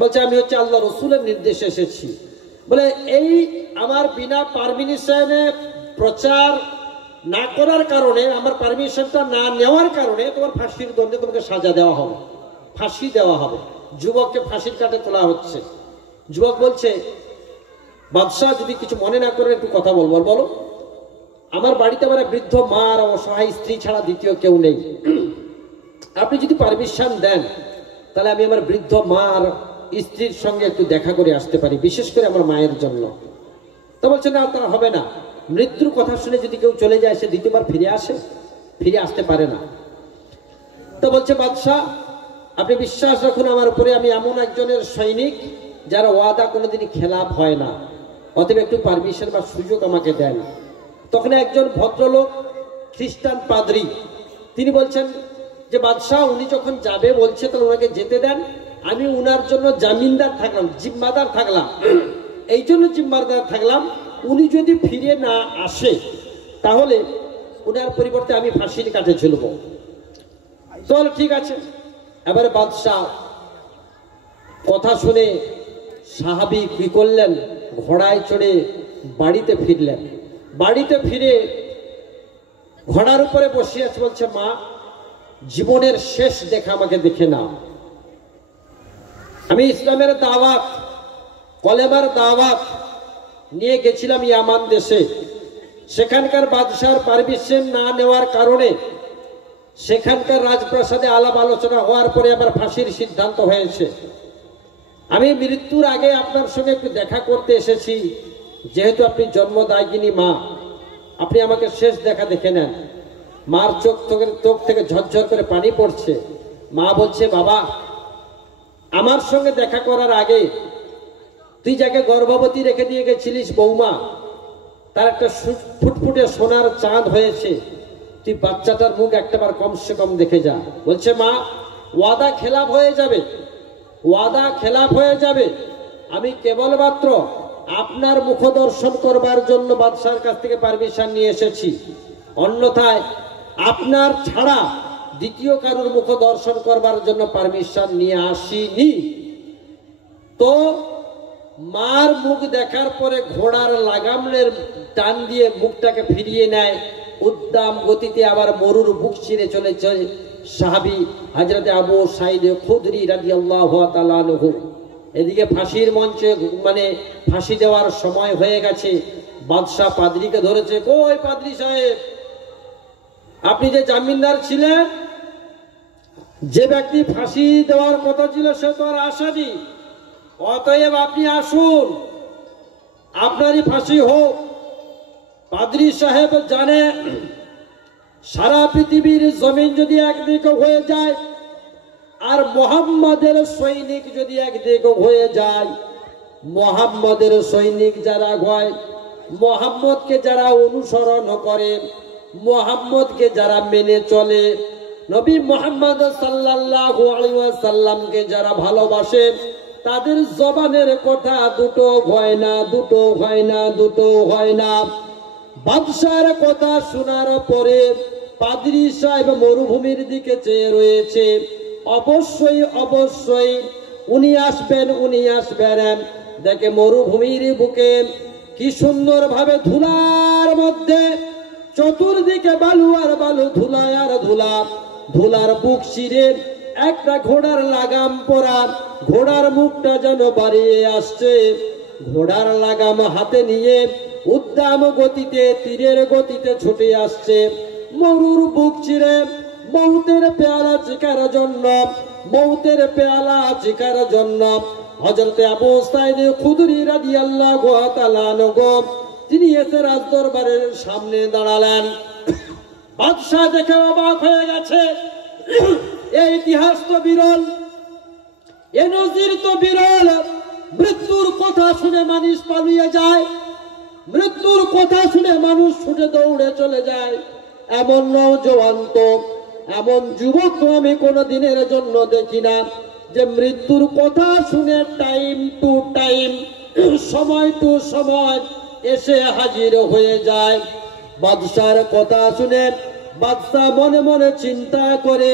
বলছে আমি হচ্ছে আল্লাহ রসুলের নির্দেশে এসেছি। বলে এই আমার বিনা পারমিশনে প্রচার না করার কারণে, আমার পারমিশনটা না নেওয়ার কারণে তোমার ফাঁসির দণ্ডে তোমাকে সাজা দেওয়া হবে, ফাঁসি দেওয়া হবে। যুবককে ফাঁসির কাঠে তোলা হচ্ছে। যুবক বলছে বাদশাহ যদি কিছু মনে না করে একটু কথা বলবো। বলো। আমার বাড়িতে আমার বৃদ্ধ মা আর অসহায় স্ত্রী ছাড়া দ্বিতীয় কেউ নেই, আপনি যদি পারমিশন দেন তাহলে আমি আমার বৃদ্ধ মা আর স্ত্রীর সঙ্গে একটু দেখা করে আসতে পারি, বিশেষ করে আমার মায়ের জন্য। তো বলছে না, তা হবে না। মৃত্যুর কথা শুনে যদি কেউ চলে যায় সে দ্বিতীয়বার ফিরে আসে? ফিরে আসতে পারে না। তো বলছে বাদশাহ আপনি বিশ্বাস রাখুন আমার উপরে, আমি এমন একজনের সৈনিক যারা ওয়াদা কোনোদিনই খেলাপ হয় না, অতএব একটু পারমিশন বা সুযোগ আমাকে দেন। তখন একজন ভদ্রলোক খ্রিস্টান পাদ্রী তিনি বলছেন যে বাদশাহ উনি যখন যাবে বলছে তাহলে ওনাকে যেতে দেন, আমি উনার জন্য জামিনদার থাকলাম, জিম্মাদার থাকলাম। এই জন্য জিম্মাদার থাকলাম, উনি যদি ফিরে না আসে তাহলে উনার পরিবর্তে আমি ফাঁসির কাঠে ঝুলব। চল ঠিক আছে। এবারে বাদশাহ কথা শুনে সাহাবী কি করলেন, ঘোড়ায় চড়ে বাড়িতে ফিরলেন। বাড়িতে ফিরে ঘোড়ার উপরে বসে আছে, বলছে মা জীবনের শেষ দেখা আমাকে দেখে নাও। আমি ইসলামের দাওয়াত, কলেমার দাওয়াত নিয়ে গেছিলাম ইয়ামান দেশে। সেখানকার বাদশার পারমিশন না নেওয়ার কারণে সেখানকার রাজপ্রাসাদে আলাপ আলোচনা হওয়ার পরে আবার ফাঁসির সিদ্ধান্ত হয়েছে। আমি মৃত্যুর আগে আপনার সঙ্গে একটু দেখা করতে এসেছি, যেহেতু আপনি জন্মদায়িনী মা, আপনি আমাকে শেষ দেখা দেখে নেন। মার চোখ থেকে ঝরঝর করে পানি পড়ছে। মা বলছে বাবা আমার সঙ্গে দেখা করার আগে তুই যাকে গর্ভবতী রেখে দিয়ে গেছিলিস বৌমা, তার একটা ফুটফুটে সোনার চাঁদ হয়েছে, তুই বাচ্চাটার মুখ একটাবার কমসে কম দেখে যা। বলছে মা ওয়াদা খেলাপ হয়ে যাবে, ওয়াদা খেলাপ হয়ে যাবে। আমি কেবলমাত্র আপনার মুখ দর্শন করবার জন্য বাদশার কাছ থেকে পারমিশন নিয়ে এসেছি, অন্যথায় আপনার ছাড়া দ্বিতীয় কারোর মুখ দর্শন করবার জন্য পারমিশন নিয়ে আসিনি। তো মার মুখ দেখার পরে ঘোড়ার লাগামের টান দিয়ে মুখটাকে ফিরিয়ে নেয়, উদ্দাম গতিতে আবার মরুর বুক ছিঁড়ে চলেছে সাহাবী হযরতে আবু সাঈদ খুদরি রাদিয়াল্লাহু তাআলা আনহু। এদিকে ফাঁসির মঞ্চে মানে ফাঁসি দেওয়ার সময় হয়ে গেছে। বাদশাহ পাদ্রীকে ধরেছে, কই পাদ্রী সাহেব, আপনি যে জামিনদার ছিলেন, যে ব্যক্তি ফাঁসি দেওয়ার কথা ছিল সে তো আর আসেনি, অতএব আপনি আসুন, আপনারই ফাঁসি হোক। পাদ্রী সাহেব জানে সারা পৃথিবীর জমিন যদি একদিকে হয়ে যায় আর মোহাম্মদের সৈনিক যদি একদিকে হয়ে যায়, মোহাম্মদের সৈনিক যারা হয়, মোহাম্মদকে যারা অনুসরণ করে, মোহাম্মদকে যারা মেনে চলে, নবী মোহাম্মদ সাল্লাল্লাহু আলাইহি ওয়াসাল্লামকে যারা ভালোবাসে, তাদের জবানের কথা দুটো হয় না, দুটো হয় না, দুটো হয় না। বাদশার কথা শোনার পরে পাদ্রী সাহেব মরুভূমির দিকে চেয়ে রয়েছে। অবশ্যই অবশ্যই উনি আসবেন, উনি আসবেন। দেখে মরুভূমির বুকে কি সুন্দর ভাবে ধুলার মধ্যে চতুর্দিকে বালু আর বালু, ধুলায় আর ধুলা, ধুলার বুক চিরে একটা ঘোড়ার লাগাম পরা, ঘোড়ার মুখটা যেন বাড়িয়ে আসছে। ঘোড়ার লাগাম হাতে নিয়ে উদ্দাম গতিতে, তীরের গতিতে ছুটে আসছে মরুর বুক চিরে মৌতের পেয়ালা চিকার জন্য, মৌতের পেয়ালা চিকার জন্য। হযরতে আবু সাঈদ খুদরি রাদিয়াল্লাহু তাআলা আনহু তিনি এসে রাজদরবারের সামনে দাঁড়ালেন। বাদশাহ দেখে অবাক হয়ে গেছে, এই ইতিহাস তো বিরল, এ নজির তো বিরল। মৃত্যুর কথা শুনে মানুষ পালিয়ে যায়, মৃত্যুর কথা শুনে মানুষ ছুটে দৌড়ে চলে যায়। এমন নওজোয়ান তো, এমন যুবক তো আমি কোনো দিনের জন্য দেখি না যে মৃত্যুর কথা শুনে টাইম টু টাইম, সময় টু সময় এসে হাজির হয়ে যায়। বাদশার কথা শুনে বাদশাহ মনে মনে চিন্তা করে,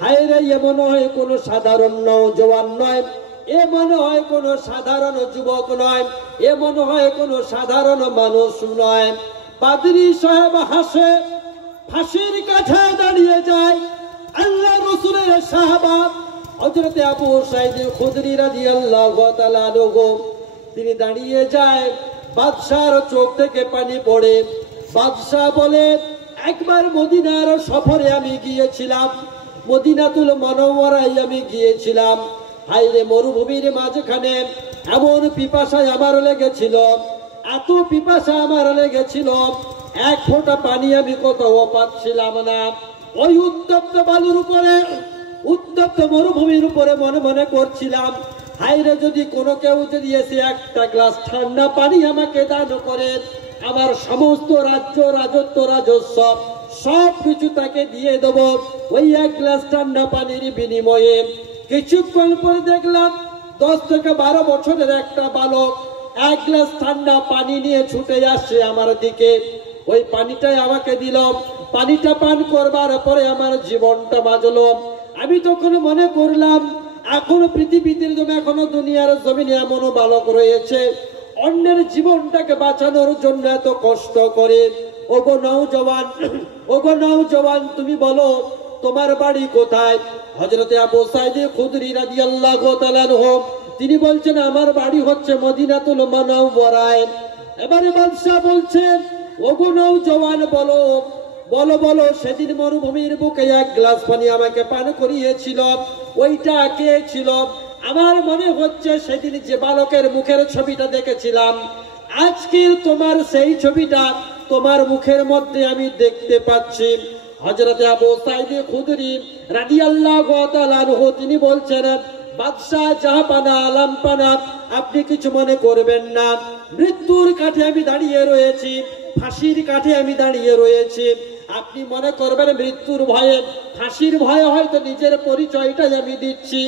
হায় রে, এ মনে হয় কোনো সাধারণ নওজোয়ান নয়, এ মনে হয় কোনো সাধারণ যুবক নয়, এ মনে হয় কোনো সাধারণ মানুষ নয়। পাদ্রী সাহেব হাসে, ফাঁসির কাছে দাঁড়িয়ে যায় আল্লাহ রসুলের সাহাবা হযরত আবু সাঈদ খুদরী রাদিয়াল্লাহু তাআলা আনহু। তিনি দাঁড়িয়ে যায়, বাদশার চোখ থেকে পানি পড়ে। বাদশাহ বলে, একবার মদিনার সফরে আমি গিয়েছিলাম, মদিনাতুল মুনাওয়ারায় আমি গিয়েছিলাম। হায়রে মরুভূমির মাঝখানে এমন পিপাসায় আমার লেগেছিল, এত পিপাসা আমার লেগেছিল, এক ফোঁটা পানি আমি কোথাও পাচ্ছিলাম না। ওই উত্তপ্ত বালুর উপরে, উত্তপ্ত মরুভূমির উপরে মনে মনে করছিলাম, হায়রে যদি কোনো কেউ যদি এসে একটা গ্লাস ঠান্ডা পানি আমাকে দান করে, আমার সমস্ত রাজ্য রাজত্ব রাজস্ব সব কিছু তাকে দিয়ে দেব ওই এক গ্লাস ঠান্ডা পানির বিনিময়ে। কিছুক্ষণ পরে দেখলাম 10 থেকে 12 বছরের একটা বালক এক গ্লাস ঠান্ডা পানি নিয়ে ছুটে আসছে আমার দিকে। ওই পানিটাই আমাকে দিল। পানিটা পান করবার পরে আমার জীবনটা বাঁচলো। আমি তখন মনে করলাম, এখনো পৃথিবীতে, এখনো দুনিয়ার জমিনে এমনও বালক রয়েছে অন্যের জীবনটাকে বাঁচানোর জন্য এত কষ্ট করে। ওগো নওজওয়ান, ওগো নওজওয়ান, তুমি বলো তোমার বাড়ি কোথায়? হযরতে আবু সাঈদ খুদরী রাদিয়াল্লাহু তাআলা আনহু তিনি বলছেন, আমার বাড়ি হচ্ছে মদিনাতুল মুনাওয়ারায়। এবারে বাদশা বলছেন, ওগো নওজওয়ান, বলো বলো বলো, সেদিন মরুভূমির বুকে এক গ্লাস পানি আমাকে পান করিয়েছিল, ওইটা কে ছিল? আমার মনে হচ্ছে সেদিন যে বালকের মুখের ছবিটা দেখেছিলাম, আজকে তোমার সেই ছবিটা তোমার মুখের মধ্যে আমি দেখতে পাচ্ছি। হযরতে আবু সাঈদ খুদরী রাদিয়াল্লাহু তাআলা আনহু তিনি বলছেন, বাদশাহ জাহাপানা আলামপানা, আপনি কিছু মনে করবেন না, মৃত্যুর কাঠে আমি দাঁড়িয়ে রয়েছি, ফাঁসির কাঠে আমি দাঁড়িয়ে রয়েছি। আপনি মনে করবেন মৃত্যুর ভয়ে, ফাঁসির ভয়ে হয়তো নিজের পরিচয়টাই আমি দিচ্ছি,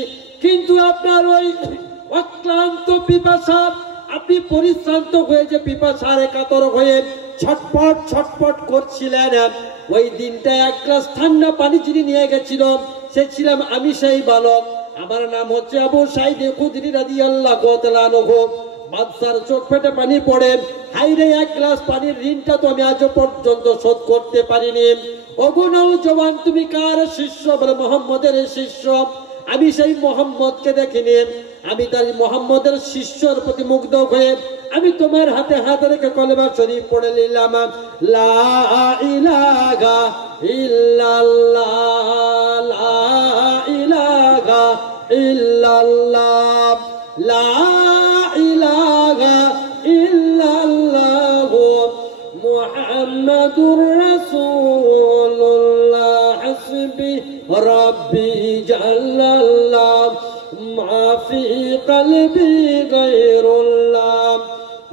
কিন্তু আপনার ওই অক্লান্ত পিপাসা, আপনি পরিশ্রান্ত হয়ে যে পিপাসারে কাতর হয়ে ছটপট ছটপট করছিলেন, ওই দিনটা এক গ্লাস ঠান্ডা পানি যিনি নিয়ে গেছিল সে ছিলাম আমি, সেই বালক। আমার নাম হচ্ছে আবু সাঈদ খুদরী রাদিয়াল্লাহু তাআলা আনহু। বাদশার চোখ ফেটে পানি পড়ে, হায়রে এক গ্লাস পানির ঋণটা তো আমি আজ পর্যন্ত শোধ করতে পারিনি। ওগো নওজওয়ান, তুমি কার শিষ্য? বলে, মুহাম্মদের শিষ্য। আমি সেই মুহাম্মদকে দেখিনি, আমি তার মুহাম্মদের শিষ্যর প্রতি মুগ্ধ হয়ে আমি তোমার হাতে হাত রেখে কলেমা শরীফ পড়ে নিলাম, লা ইলাহা ইল্লাল্লাহ, লা ইলাহা ইল্লাল্লাহ, লা ইলাহা ইল্লাল্লাহ, মুহাম্মাদুর রাসূলুল্লাহ, হাসবি রাব্বি জাল্লাল্লাহ, মা ফি কলবি গায়রুল্লাহ,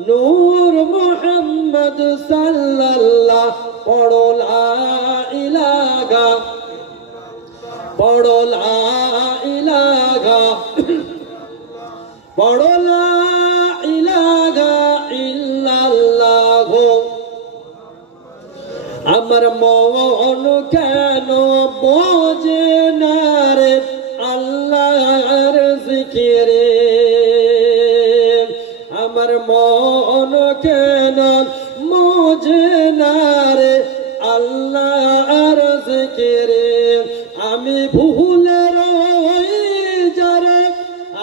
নূর মুহাম্মদ সাল্লাল্লাহ। পড়ো লা ইলাহা, পড়ো লা ইলাহা, পড়ো লা ইলাহা ইল্লাল্লাহ। আমার মন কেন বোঝে না রে আল্লাহর জিকিরে, আমার মন কেন বোঝে না রে আল্লাহর জিকিরে। আমি ভুলে রই যারে,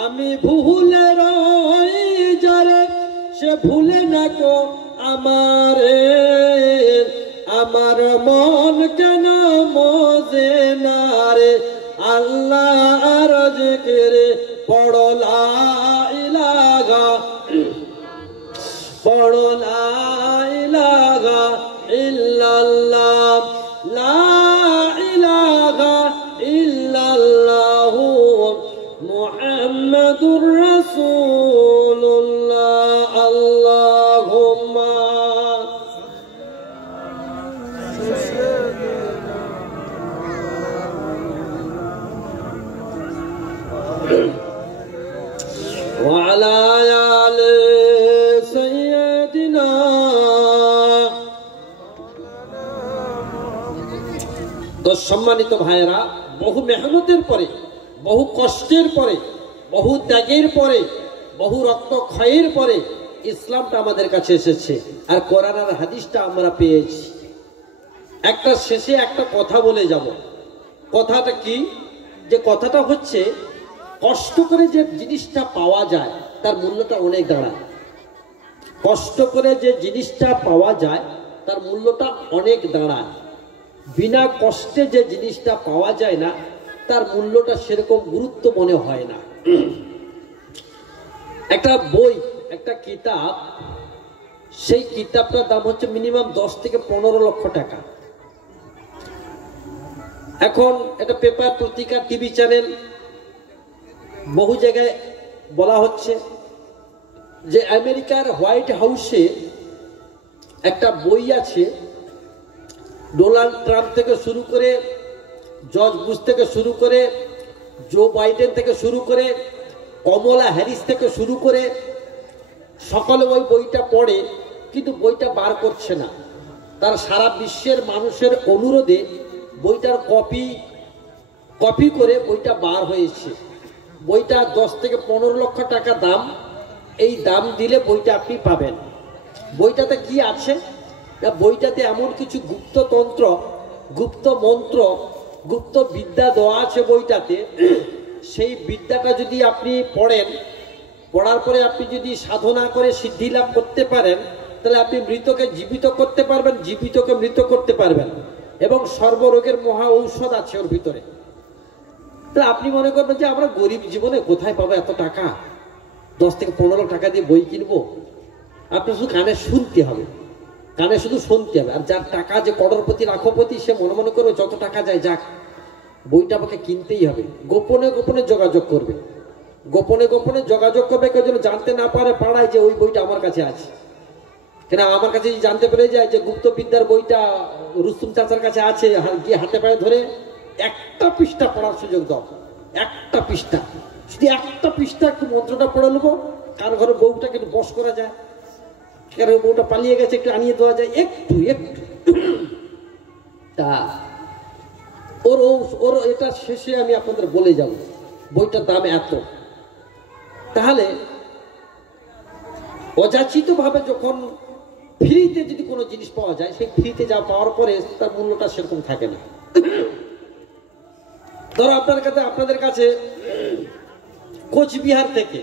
আমি ভুলে রই যারে, সে ভুলে না কো আমারে। আমার মন কেন বোঝে না রে আল্লাহর জিকিরে। পড়ো লা ইলাহা, পড়ো লা ইলাহা ইল্লাল্লাহ, লা ইলাহা ইল্লাল্লাহ, মুহাম্মাদুর রাসূলুল্লাহ। আল্লাহুম্মা وعلى آل سيدنا। তো সম্মানিত ভাইয়েরা, বহু মেহনতের পরে, বহু কষ্টের পরে বহু ত্যাগের পরে, বহু রক্ত ক্ষয়ের পরে ইসলামটা আমাদের কাছে এসেছে, আর কোরআন আর হাদিসটা আমরা পেয়েছি। একটা শেষে একটা কথা বলে যাব। কথাটা কি? যে কথাটা হচ্ছে, কষ্ট করে যে জিনিসটা পাওয়া যায় তার মূল্যটা অনেক দাঁড়ায়। কষ্ট করে যে জিনিসটা পাওয়া যায় তার মূল্যটা অনেক দাঁড়ায়। বিনা কষ্টে যে জিনিসটা পাওয়া যায় না তার মূল্যটা সেরকম গুরুত্ব মনে হয় না। একটা বই, একটা কিতাব, সেই কিতাবটার দাম হচ্ছে মিনিমাম 10 থেকে 15 লক্ষ টাকা। এখন এটা পেপার, পত্রিকা, টিভি চ্যানেল, বহু জায়গায় বলা হচ্ছে যে আমেরিকার হোয়াইট হাউসে একটা বই আছে, ডোনাল্ড ট্রাম্প থেকে শুরু করে, জর্জ বুশ থেকে শুরু করে, জো বাইডেন থেকে শুরু করে, কমলা হ্যারিস থেকে শুরু করে সকলে ওই বইটা পড়ে, কিন্তু বইটা বার করছে না। তার সারা বিশ্বের মানুষের অনুরোধে বইটার কপি করে বইটা বার হয়েছে। বইটা 10 থেকে 15 লক্ষ টাকা দাম। এই দাম দিলে বইটা আপনি পাবেন। বইটাতে কি আছে? বইটাতে এমন কিছু গুপ্ততন্ত্র, গুপ্ত মন্ত্র, গুপ্ত বিদ্যা দেওয়া আছে বইটাতে। সেই বিদ্যাটা যদি আপনি পড়েন, পড়ার পরে আপনি যদি সাধনা করে সিদ্ধি লাভ করতে পারেন, তাহলে আপনি মৃতকে জীবিত করতে পারবেন, জীবিতকে মৃত করতে পারবেন, এবং সর্বরোগের মহা ঔষধ আছে ওর ভিতরে। তাহলে আপনি মনে করবেন যে আমরা গরিব জীবনে কোথায় পাবো এত টাকা, 10 থেকে 15 টাকা দিয়ে বই কিনবো? আপনি শুধু কানে শুনতে হবে, কানে শুধু শুনতে হবে। আর যার টাকা, যে করোড়পতি লাখপতি, সে মনে মনে করবে যত টাকা যায় যাক, বইটা আমাকে কিনতেই হবে। গোপনে গোপনে যোগাযোগ করবে, গোপনে গোপনে যোগাযোগ করবে। কেউ যেন জানতে না পারে পাড়ায় যে ওই বইটা আমার কাছে আছে। কেন আমার কাছে জানতে পেরে যায় যে গুপ্ত বিদ্যার বইটা রুস্তুম চাচার কাছে আছে, গিয়ে হাতে পায়ে ধরে একটা পৃষ্ঠা পড়ার সুযোগ দাও, একটা পৃষ্ঠা, শুধু একটা পৃষ্ঠা, একটু মন্ত্রটা পড়ে নেবো। কার ঘরে বউটাকে একটু বস করা যায়, কারণ বউটা পালিয়ে গেছে, একটু আনিয়ে দেওয়া যায়, একটু একটু। তা ওর এটা শেষে আমি আপনাদের বলে যাব বইটার দাম এত। তাহলে অযাচিত ভাবে যখন ফ্রিতে যদি কোনো জিনিস পাওয়া যায়, সেই ফ্রিতে যা পাওয়ার পরে তার মূল্যটা সেরকম থাকে না। ধরো আপনাদের কাছে কোচবিহার থেকে,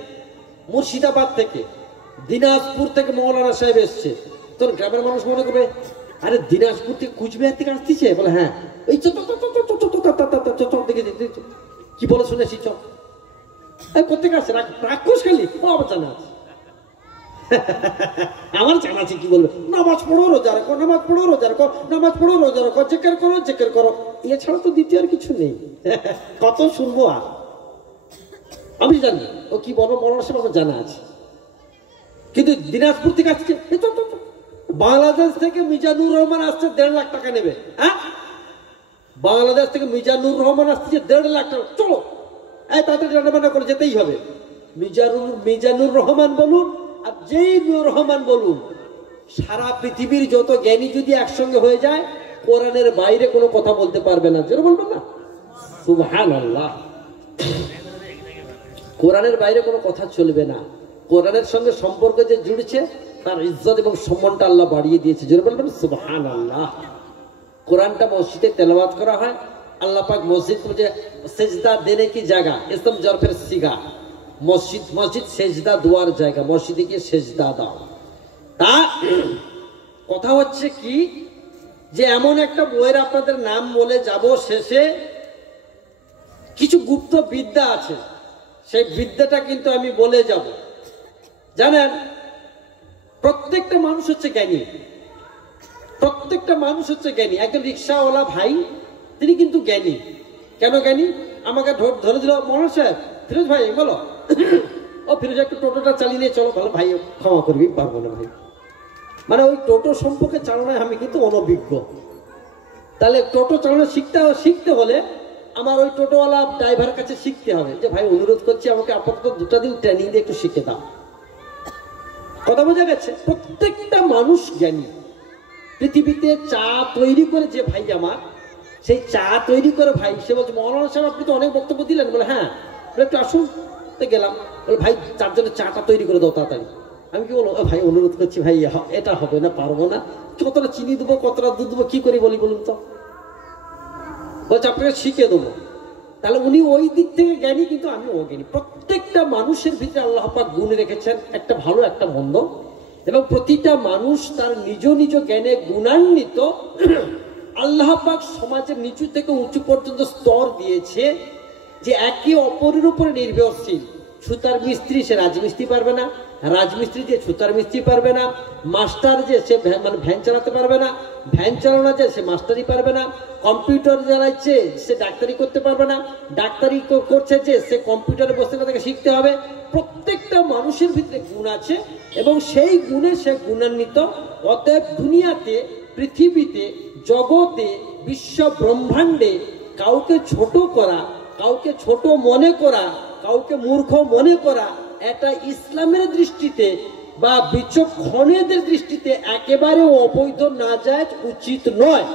মুর্শিদাবাদ থেকে, দিনাজপুর থেকে মৌলানা সাহেব এসছে, তোর গ্রামের মানুষ মনে করবে আরে দিনাজপুর থেকে কুচবিহার থেকে আসতেছে, বলে হ্যাঁ, এই কি বলে শুনেছি, চল কোথেকে আসছে, রাক্ষস খালি, ও আবার জানা আছে। আমার জানা আছে, কি বলবে, নামাজ পড়ো রোজা রাখো, নামাজ পড়ো রোজা রাখো, নামাজ পড়ো রোজা রাখো, জেকের করো জেকের করো, এছাড়া তো দ্বিতীয় আর কিছু নেই। কত শুনবো আর, আমি জানি ও কি বলবো, মনে সব আমার জানা আছে। কিন্তু দিনাজপুর থেকে আসছে, বাংলাদেশ থেকে মিজানুর রহমান আসছে, 1.5 লাখ টাকা নেবে। হ্যাঁ, বাংলাদেশ থেকে মিজানুর রহমান আসছে 1.5 লাখ টাকা, চলো তাদের রান্নাবান্না করে যেতেই হবে। মিজানুর রহমান বলুন আর যেই রহমান বলুন, সারা পৃথিবীর যত জ্ঞানী যদি একসঙ্গে হয়ে যায়, কোরআনের বাইরে কোনো কথা বলতে পারবে না। যেন বলবেন না সুবহানাল্লাহ, কোরআনের বাইরে কোনো কথা চলবে না। কোরআনের সঙ্গে সম্পর্ক যে জুড়ছে, তার ইজ্জত এবং সম্মানটা আল্লাহ বাড়িয়ে দিয়েছে। যেন বলবেন সুবহানাল্লাহ। কোরআনটা মসজিদে তেলাওয়াত করা হয়। আল্লাহ পাক মসজিদ যে সেজদা দেনে কি জায়গা, ইসলাম জরফের সিগা, মসজিদ সেজদা দেওয়ার জায়গা, মসজিদে গিয়ে সেজদা দাও। তা কথা হচ্ছে কি, যে এমন একটা বইয়ের আপনাদের নাম বলে যাব, শেষে কিছু গুপ্ত বিদ্যা আছে, সেই বিদ্যাটা কিন্তু আমি বলে যাব। জানেন, প্রত্যেকটা মানুষ হচ্ছে জ্ঞানী, প্রত্যেকটা মানুষ হচ্ছে জ্ঞানী। একজন রিক্সাওয়ালা ভাই, তিনি কিন্তু জ্ঞানী। কেন জ্ঞানী? আমাকে ধরে দিল, মনোজ সাহেব, ফিরোজ ভাই বলো, ও ফিরোজ একটু টোটোটা চালিয়ে নিয়ে চলো। ভালো ভাই, ক্ষমা করবি, পারবো না ভাই, মানে ওই টোটো সম্পর্কে চালানোয় আমি কিন্তু অনভিজ্ঞ। তাহলে টোটো চালানো শিখতে হলে আমার ওই টোটোওয়ালা ড্রাইভারের কাছে শিখতে হবে, যে ভাই অনুরোধ করছি আমাকে আপাতত 2 দিন ট্রেনিং দিয়ে একটু শিখে দাও। কথা বোঝা গেছে? প্রত্যেকটা মানুষ জ্ঞানী। পৃথিবীতে চা তৈরি করে যে ভাই আমার, সেই চা তৈরি করে ভাই, সে বলছে মৌলানা সাহেব আপনি তো অনেক বক্তব্য দিলেন, বলে হ্যাঁ, একটু আসুন তো গেলাম, বলে ভাই চারজনের চাটা তৈরি করে দাও তাড়াতাড়ি। আমি কি বলবো, ভাই অনুরোধ করছি ভাই এটা হবে না, পারবো না, কতটা চিনি দেবো কতটা দুধ দেবো কি করি বলি বলুন তো। বলছে আপনাকে শিখিয়ে দেবো। তাহলে উনি ওই দিক থেকে জ্ঞানী, কিন্তু আমি অজ্ঞানী। প্রত্যেকটা মানুষের ভিতরে আল্লাহ পাক গুণ রেখেছেন, একটা ভালো একটা মন্দ, এবং প্রতিটা মানুষ তার নিজ নিজ জ্ঞানে গুণান্বিত। আল্লাহ পাক সমাজের নিচু থেকে উঁচু পর্যন্ত স্তর দিয়েছে, যে একে অপরের উপরে নির্ভরশীল। সুতার মিস্ত্রি সে রাজমিস্ত্রি পারবে না, রাজমিস্ত্রি যে সুতার মিস্ত্রি পারবে না, মাস্টার যে সে মানে ভ্যান চালাতে পারবে না, ভ্যান চালানো যে সে মাস্টারি পারবে না, কম্পিউটার চালাচ্ছে সে ডাক্তারি করতে পারবে না, ডাক্তারি করছে যে সে কম্পিউটারে বসে তাকে শিখতে হবে। প্রত্যেকটা মানুষের ভিতরে গুণ আছে এবং সেই গুণে সে গুণান্বিত। অতএব দুনিয়াতে, পৃথিবীতে, জগতে, বিশ্ব ব্রহ্মাণ্ডে কাউকে ছোট করা, কাউকে ছোট মনে করা, কাউকে মূর্খ মনে করা, এটা ইসলামের দৃষ্টিতে বা বিচক্ষণের দৃষ্টিতে একেবারে অবৈধ, নাজায়েজ, উচিত নয়।